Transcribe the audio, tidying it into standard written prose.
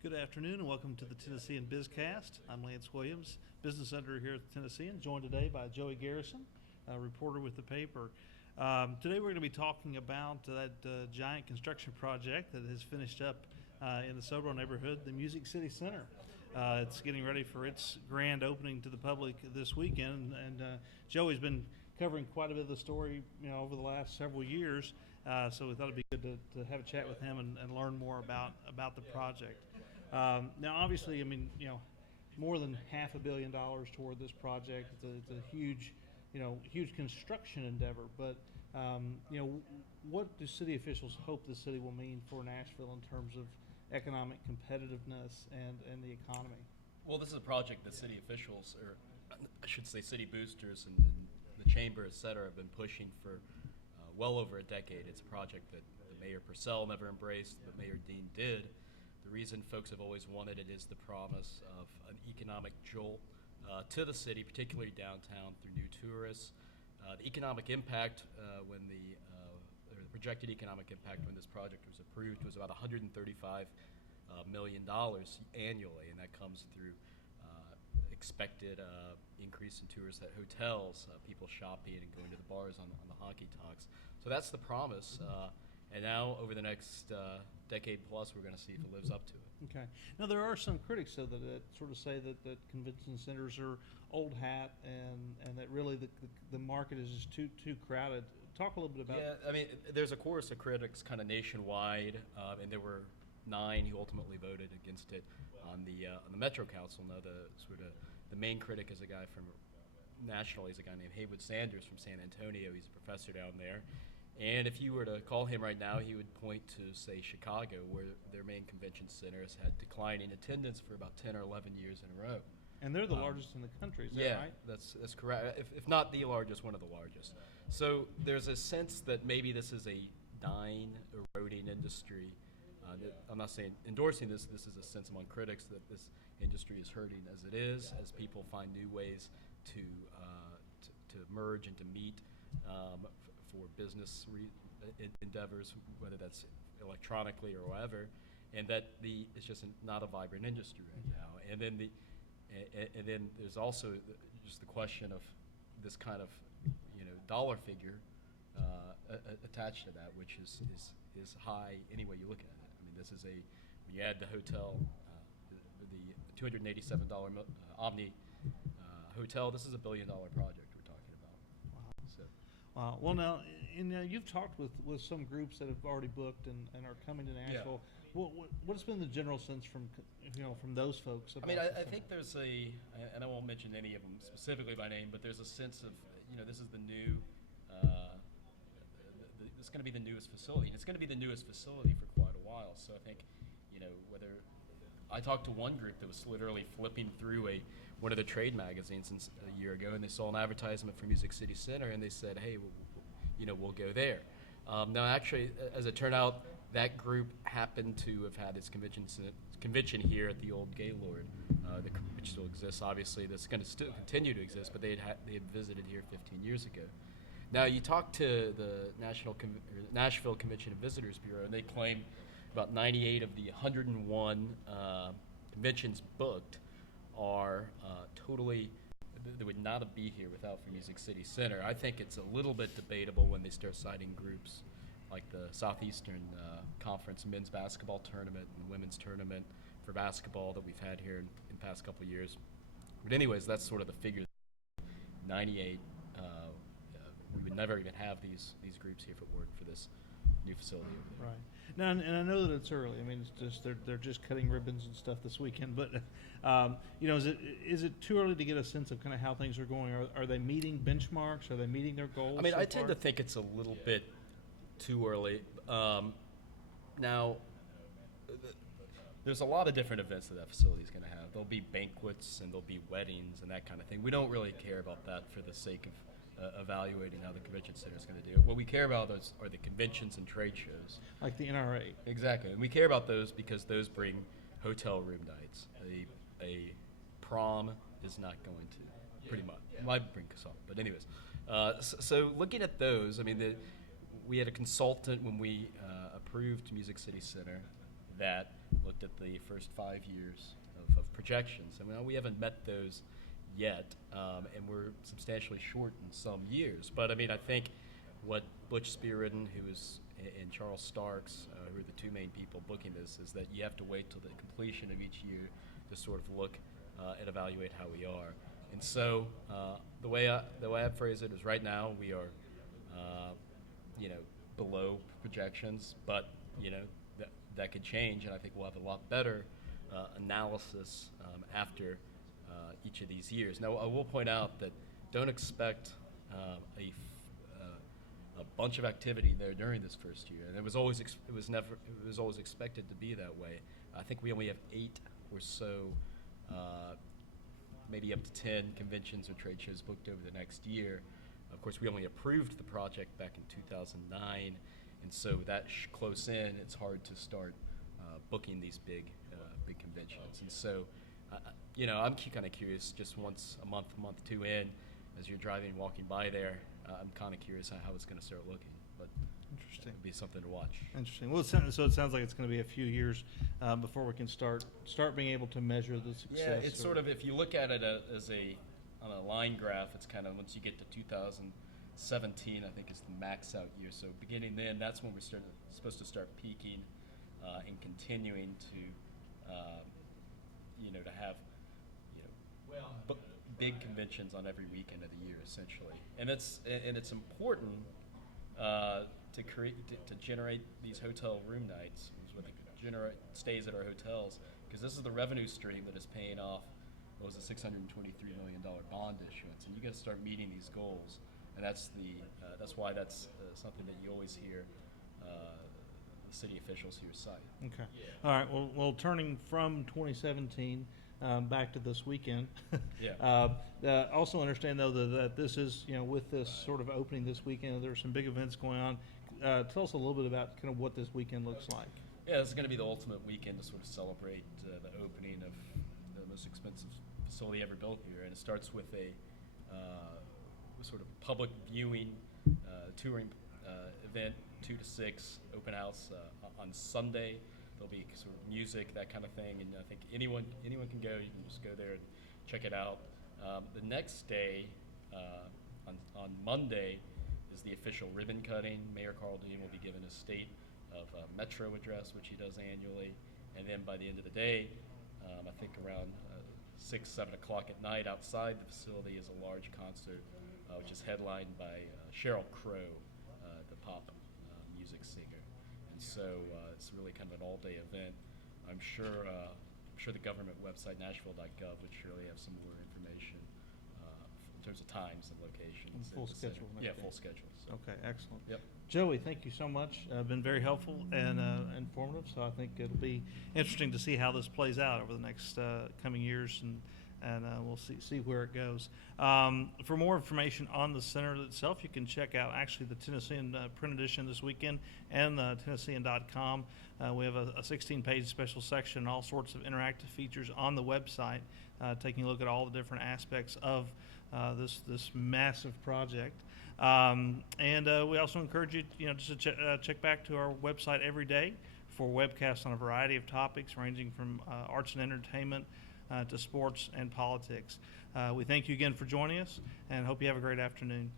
Good afternoon and welcome to the Tennessean Bizcast. I'm Lance Williams, business editor here at the Tennessean, joined today by Joey Garrison, a reporter with the paper. Today we're going to be talking about that giant construction project that has finished up in the Sobro neighborhood, the Music City Center. It's getting ready for its grand opening to the public this weekend, and Joey's been covering quite a bit of the story, over the last several years. So we thought it'd be good to have a chat with him and learn more about the project. Now, obviously, more than $500 million toward this project. It's a huge, huge construction endeavor. But what do city officials hope the city will mean for Nashville in terms of economic competitiveness and the economy? Well, this is a project that city officials, or I should say city boosters and the chamber, et cetera, have been pushing for well over a decade. It's a project that Mayor Purcell never embraced, but Mayor Dean did. The reason folks have always wanted it is the promise of an economic jolt to the city, particularly downtown, through new tourists. The economic impact or the projected economic impact when this project was approved was about $135 million annually, and that comes through expected increase in tourists at hotels, people shopping and going to the bars on the honky tonks. So that's the promise. And now, over the next decade plus, we're going to see if it lives up to it. Okay. Now, there are some critics, though, that sort of say that convention centers are old hat and that really the market is just too crowded. Talk a little bit about. Yeah, there's a chorus of critics kind of nationwide, and there were 9 who ultimately voted against it on the Metro Council. Now, the main critic is a guy from nationally, is a guy named Haywood Sanders from San Antonio. He's a professor down there. And if you were to call him right now, he would point to, say, Chicago, where their main convention center has had declining attendance for about 10 or 11 years in a row. And they're the largest in the country, is that right? That's correct. If not the largest, one of the largest. So there's a sense that maybe this is a dying, eroding industry. I'm not saying endorsing this. This is a sense among critics that this industry is hurting as it is, as people find new ways to merge and to meet for business endeavors, whether that's electronically or whatever, and that it's just not a vibrant industry right now. And then there's also just the question of this kind of dollar figure attached to that, which is high any way you look at it. This is when you add the hotel, the $287 Omni hotel, this is $1 billion project we're talking about. Wow. So. Wow. Well, now, you've talked with some groups that have already booked and are coming to Nashville. Yeah. What's been the general sense from those folks? About I think there's and I won't mention any of them specifically by name, but there's a sense of, this is the new, it's going to be the newest facility, and it's going to be the newest facility for quite a while. So I think, whether I talked to one group that was literally flipping through one of the trade magazines a year ago, and they saw an advertisement for Music City Center, and they said, "Hey, we'll go there." Now, actually, as it turned out, that group happened to have had its convention here at the old Gaylord, which still exists. Obviously, that's going to still continue to exist, but they had visited here 15 years ago. Now, you talk to the Nashville Convention and Visitors Bureau, and they claim about 98 of the 101 conventions booked are they would not be here without for Music City Center. I think it's a little bit debatable when they start citing groups like the Southeastern Conference men's basketball tournament and women's tournament for basketball that we've had here in the past couple of years. But anyways, that's sort of the figure. 98. We would never even have these groups here if it weren't for this new facility over there. Right. Now, and I know that it's early. It's just they're just cutting ribbons and stuff this weekend. But is it too early to get a sense of kind of how things are going? Are they meeting benchmarks? Are they meeting their goals? I tend to think it's a little bit too early. Now, there's a lot of different events that facility is going to have. There'll be banquets and there'll be weddings and that kind of thing. We don't really care about that for the sake of evaluating how the convention center is going to do it. What we care about are the conventions and trade shows. Like the NRA. Exactly. And we care about those because those bring hotel room nights. A prom is not going to, pretty much. It might bring Casal. But anyways, so looking at those, we had a consultant when we approved Music City Center that looked at the first 5 years of projections. I mean, we haven't met those yet, and we're substantially short in some years. But I mean, I think what Butch Spearridden, and Charles Starks, who are the two main people booking this, is that you have to wait till the completion of each year to sort of look and evaluate how we are. And so the way I'd phrase it is, right now we are, below projections, but that could change, and I think we'll have a lot better analysis after each of these years. Now, I will point out that don't expect a bunch of activity there during this first year, and it was always expected to be that way. I think we only have 8 or so, maybe up to 10 conventions or trade shows booked over the next year. Of course, we only approved the project back in 2009, and so that close in, it's hard to start booking these big conventions. And so, I'm kind of curious, just once a month or two in, as you're driving, walking by there, I'm kind of curious how it's going to start looking. But interesting, it'll be something to watch. Interesting. Well, so it sounds like it's going to be a few years before we can start being able to measure the success. Yeah, it's sort of, if you look at it on a line graph, it's kind of, once you get to 2017, I think is the max out year. So beginning then, that's when we're supposed to start peaking and continuing to, to have, big conventions on every weekend of the year, essentially. And it's important to generate these hotel room nights, what they generate stays at our hotels, because this is the revenue stream that is paying off what was a $623 million bond issuance, and you got to start meeting these goals, and that's why that's something that you always hear the city officials here cite. Okay. All right. Well, turning from 2017 back to this weekend. Yeah. Also understand though that this is, with this sort of opening this weekend, there's some big events going on. Tell us a little bit about kind of what this weekend looks like. Yeah, this is going to be the ultimate weekend to sort of celebrate the opening of the most expensive facility ever built here, and it starts with a sort of public viewing, touring event, 2 to 6, open house on Sunday. There'll be sort of music, that kind of thing, and I think anyone can go. You can just go there and check it out. The next day, on Monday, is the official ribbon cutting. Mayor Carl Dean will be given a state of Metro address, which he does annually, and then by the end of the day, I think around 6, 7 o'clock at night, outside the facility is a large concert, which is headlined by Sheryl Crow, the pop music singer. And so it's really kind of an all-day event. I'm sure the government website, nashville.gov, would surely have some more information in terms of times and locations. And full schedule. Yeah, full schedule. So. Okay, excellent. Yep. Joey, thank you so much. Been very helpful and informative, so I think it'll be interesting to see how this plays out over the next coming years, and we'll see where it goes. For more information on the center itself, you can check out actually the Tennessean print edition this weekend and Tennessean.com. We have a 16-page special section, all sorts of interactive features on the website, taking a look at all the different aspects of this massive project. And we also encourage you, just to check back to our website every day for webcasts on a variety of topics, ranging from arts and entertainment to sports and politics. We thank you again for joining us, and hope you have a great afternoon.